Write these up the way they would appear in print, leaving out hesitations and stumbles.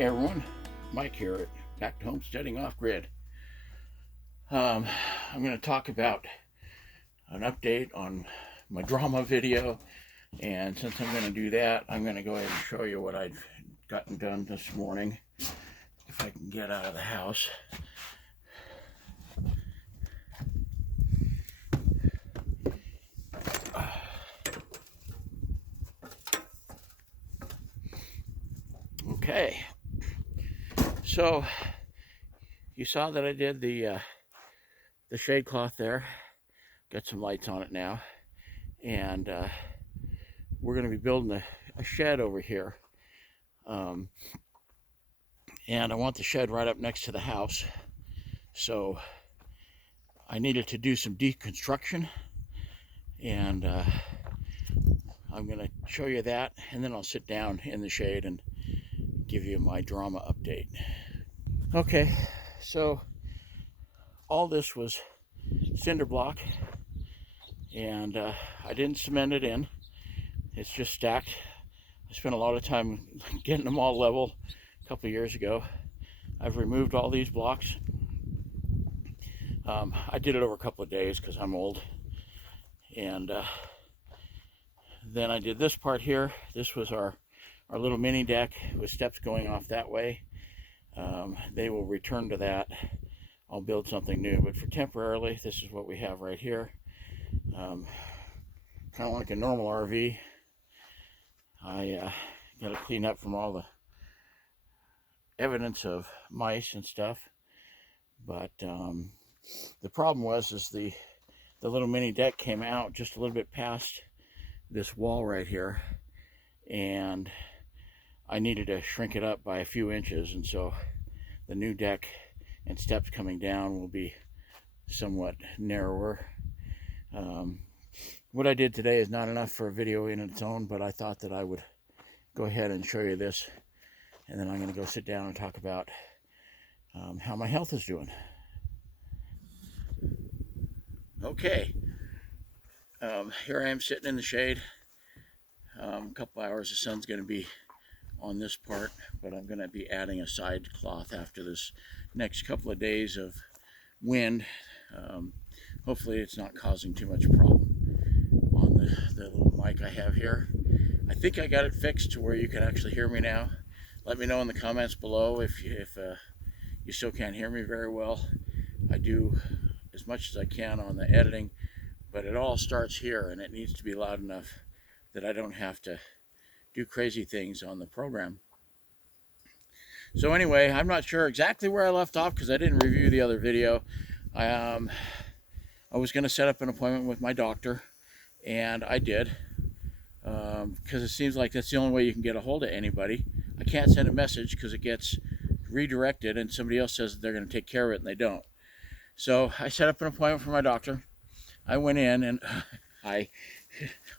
Hey everyone, Mike here, back to Homesteading Off Grid. I'm going to talk about an update on my drama video, and since I'm going to do that, I'm going to go ahead and show you what I've gotten done this morning, if I can get out of the house. Okay, so you saw that I did the shade cloth there. Got some lights on it now, and we're going to be building a shed over here. And I want the shed right up next to the house, so I needed to do some deconstruction, and I'm going to show you that, and then I'll sit down in the shade and give you my drama update. Okay, so all this was cinder block, and I didn't cement it in. It's just stacked. I spent a lot of time getting them all level a couple of years ago. I've removed all these blocks. I did it over a couple of days because I'm old, and then I did this part here. This was our little mini deck with steps going off that way. They will return to that. I'll build something new, but for temporarily, this is what we have right here. Kind of like a normal RV. I got to clean up from all the evidence of mice and stuff, but the problem was the little mini deck came out just a little bit past this wall right here, and I needed to shrink it up by a few inches, and so the new deck and steps coming down will be somewhat narrower. What I did today is not enough for a video in its own, but I thought that I would go ahead and show you this, and then I'm going to go sit down and talk about how my health is doing. Okay, here I am sitting in the shade. A couple hours, the sun's going to be on this part, but I'm going to be adding a side cloth after this next couple of days of wind. Hopefully it's not causing too much problem on the little mic I have here. I think I got it fixed to where you can actually hear me now. Let me know in the comments below if you still can't hear me very well. I do as much as I can on the editing, but it all starts here, and it needs to be loud enough that I don't have to do crazy things on the program. So anyway, I'm not sure exactly where I left off because I didn't review the other video. I was going to set up an appointment with my doctor, and I did, because it seems like that's the only way you can get a hold of anybody. I can't send a message because it gets redirected and somebody else says they're going to take care of it and they don't. So I set up an appointment for my doctor. I went in, and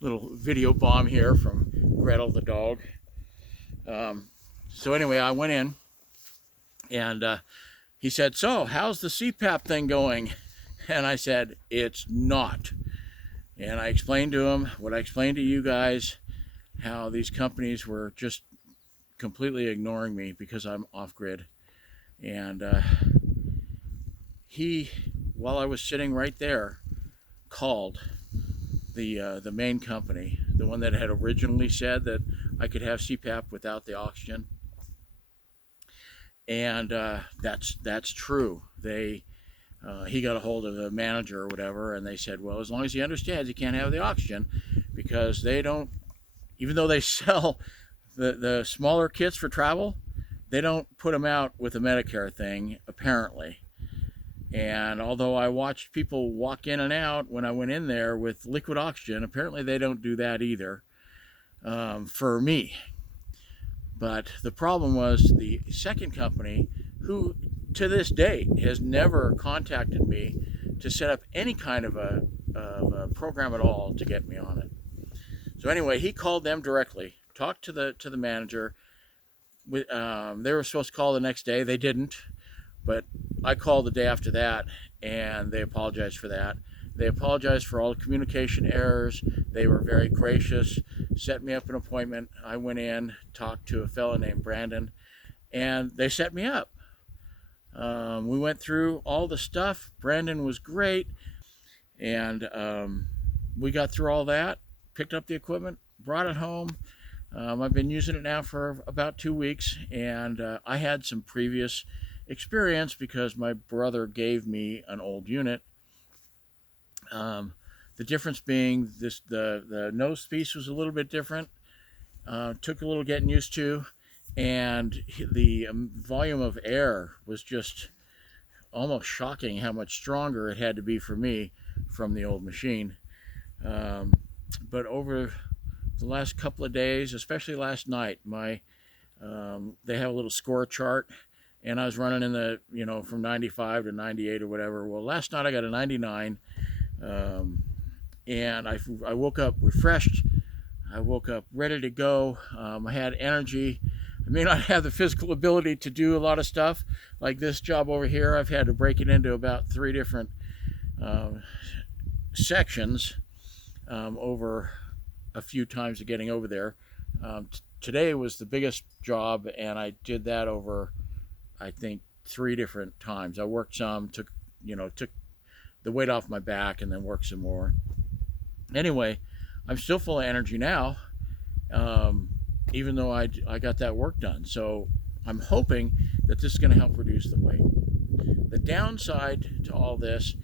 little video bomb here from Gretel the dog. So anyway, I went in, and he said, "So, how's the CPAP thing going?" And I said, "It's not." And I explained to him what I explained to you guys, how these companies were just completely ignoring me because I'm off grid. And he, while I was sitting right there, called the main company, the one that had originally said that I could have CPAP without the oxygen, and that's true. He got a hold of the manager or whatever, and they said, well, as long as he understands he can't have the oxygen, because they don't, even though they sell the smaller kits for travel, they don't put them out with a Medicare thing, apparently. And although I watched people walk in and out when I went in there with liquid oxygen, apparently they don't do that either, for me. But the problem was the second company, who to this date has never contacted me to set up any kind of a program at all to get me on it. So anyway, he called them directly, talked to the manager. They were supposed to call the next day. They didn't. But I called the day after that, and they apologized for that. They apologized for all the communication errors. They were very gracious, set me up an appointment. I went in, talked to a fellow named Brandon, and they set me up. We went through all the stuff. Brandon was great, and we got through all that, picked up the equipment, brought it home. I've been using it now for about 2 weeks, and I had some previous experience because my brother gave me an old unit. The difference being the nose piece was a little bit different. Took a little getting used to, and the volume of air was just almost shocking how much stronger it had to be for me from the old machine. But over the last couple of days, especially last night, they have a little score chart, and I was running in the, from 95 to 98 or whatever. Well, last night I got a 99, and I woke up refreshed. I woke up ready to go. I had energy. I may not have the physical ability to do a lot of stuff like this job over here. I've had to break it into about 3 different sections over a few times of getting over there. Today was the biggest job, and I did that over, I think, 3 different times. I worked some, took the weight off my back, and then worked some more. Anyway, I'm still full of energy now, even though I got that work done. So I'm hoping that this is going to help reduce the weight. The downside to all this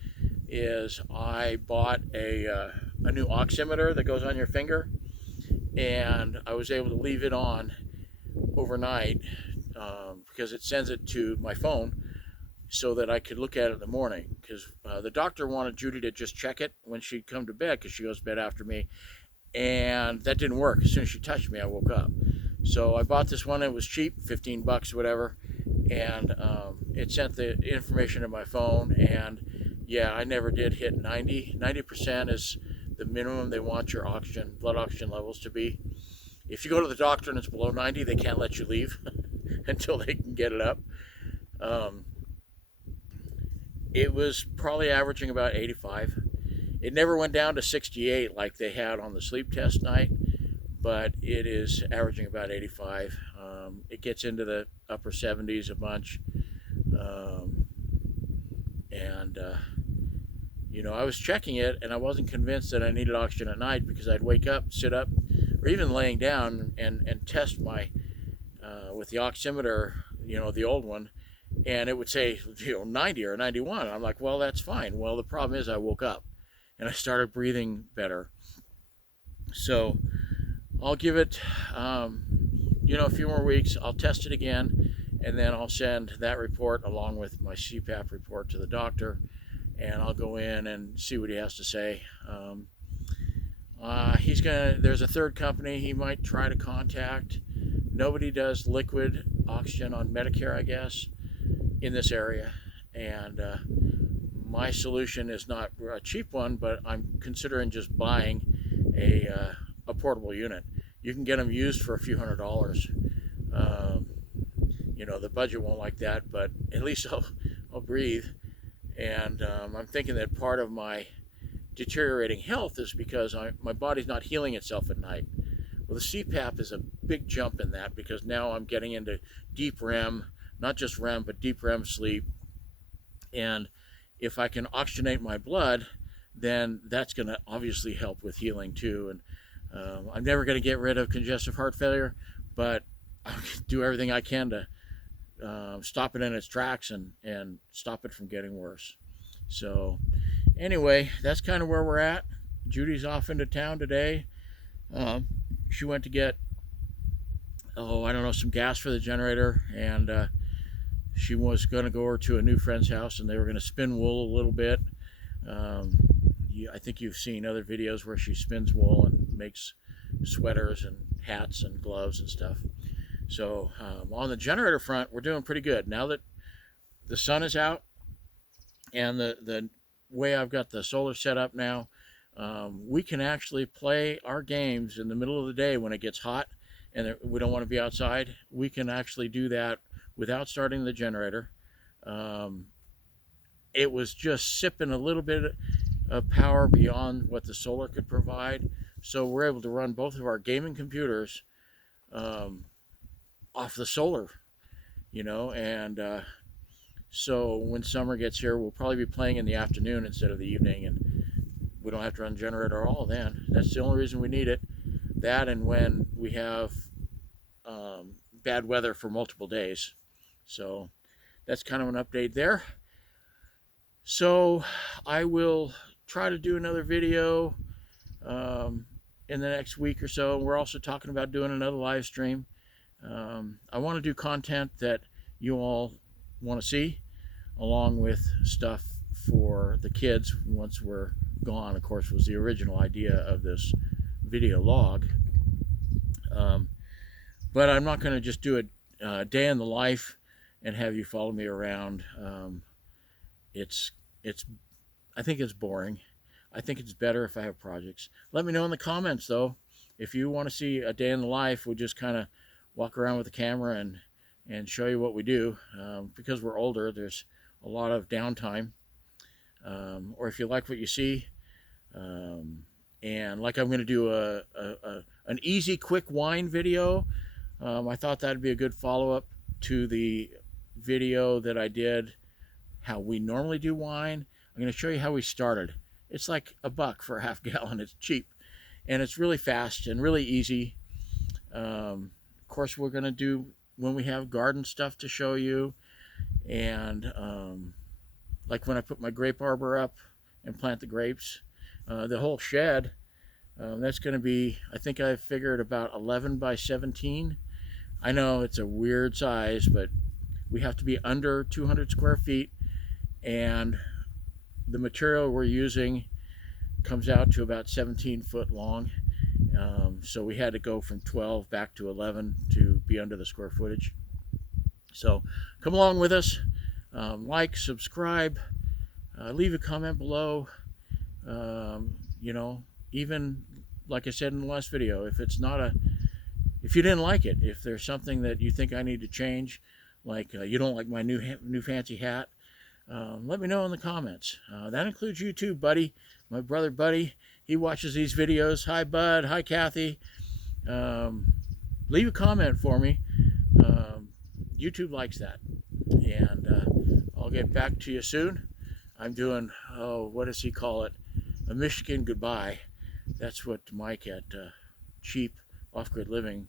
is I bought a new oximeter that goes on your finger, and I was able to leave it on overnight because it sends it to my phone so that I could look at it in the morning, because the doctor wanted Judy to just check it when she'd come to bed, because she goes to bed after me, and that didn't work. As soon as she touched me, I woke up. So I bought this one. It was cheap, 15 bucks, whatever, and it sent the information to my phone, and yeah, I never did hit 90. 90% is the minimum they want your blood oxygen levels to be. If you go to the doctor and it's below 90, they can't let you leave until they can get it up. It was probably averaging about 85. It never went down to 68 like they had on the sleep test night, but it is averaging about 85. It gets into the upper 70s a bunch. I was checking it, and I wasn't convinced that I needed oxygen at night, because I'd wake up, sit up, or even laying down and test my with the oximeter, the old one, and it would say 90 or 91. I'm like, well, that's fine. Well, the problem is I woke up and I started breathing better. So I'll give it a few more weeks. I'll test it again, and then I'll send that report along with my CPAP report to the doctor, and I'll go in and see what he has to say. There's a third company he might try to contact. Nobody does liquid oxygen on Medicare, I guess, in this area, and my solution is not a cheap one, but I'm considering just buying a portable unit. You can get them used for a few $100s. The budget won't like that, but at least I'll breathe. And I'm thinking that part of my deteriorating health is because my body's not healing itself at night. Well, the CPAP is a big jump in that, because now I'm getting into deep REM, not just REM, but deep REM sleep. And if I can oxygenate my blood, then that's going to obviously help with healing too. And I'm never going to get rid of congestive heart failure, but I'll do everything I can to stop it in its tracks and stop it from getting worse. So anyway, that's kind of where we're at. Judy's off into town today. She went to get, some gas for the generator, and she was going to go over to a new friend's house, and they were going to spin wool a little bit. I think you've seen other videos where she spins wool and makes sweaters and hats and gloves and stuff. So on the generator front, we're doing pretty good. Now that the sun is out, and the way I've got the solar set up now, we can actually play our games in the middle of the day when it gets hot and we don't want to be outside. We can actually do that without starting the generator. It was just sipping a little bit of power beyond what the solar could provide, so we're able to run both of our gaming computers off the solar, you know, and so when summer gets here, we'll probably be playing in the afternoon instead of the evening, and we don't have to run generator at all then. That's the only reason we need it. That, and when we have bad weather for multiple days. So that's kind of an update there. So I will try to do another video in the next week or so. We're also talking about doing another live stream. I want to do content that you all want to see, along with stuff for the kids once we're gone, of course, was the original idea of this video log. But I'm not going to just do a day in the life and have you follow me around. I think it's boring. I think it's better if I have projects. Let me know in the comments, though, if you want to see a day in the life. We'll just kind of walk around with the camera and show you what we do. Because we're older, there's a lot of downtime. Or if you like what you see, and like I'm going to do an easy, quick wine video. I thought that'd be a good follow-up to the video that I did, how we normally do wine. I'm going to show you how we started. It's like $1 for a half gallon. It's cheap, and it's really fast and really easy. Of course, we're going to do when we have garden stuff to show you, and like when I put my grape arbor up and plant the grapes, the whole shed, that's going to be, I think I figured about 11 by 17. I know it's a weird size, but we have to be under 200 square feet, and the material we're using comes out to about 17 foot long. So we had to go from 12 back to 11 to be under the square footage. So come along with us. Like, subscribe, leave a comment below. You know, even like I said in the last video, if you didn't like it, if there's something that you think I need to change, like you don't like my new fancy hat, let me know in the comments. That includes you too, Buddy, my brother Buddy. He watches these videos. Hi, Bud. Hi, Kathy. Leave a comment for me. YouTube likes that. And I'll get back to you soon. I'm doing, what does he call it? A Michigan goodbye. That's what Mike at Cheap Off Grid Living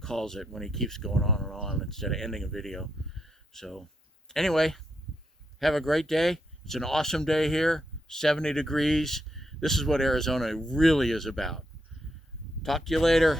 calls it when he keeps going on and on instead of ending a video. So anyway, have a great day. It's an awesome day here, 70 degrees. This is what Arizona really is about. Talk to you later.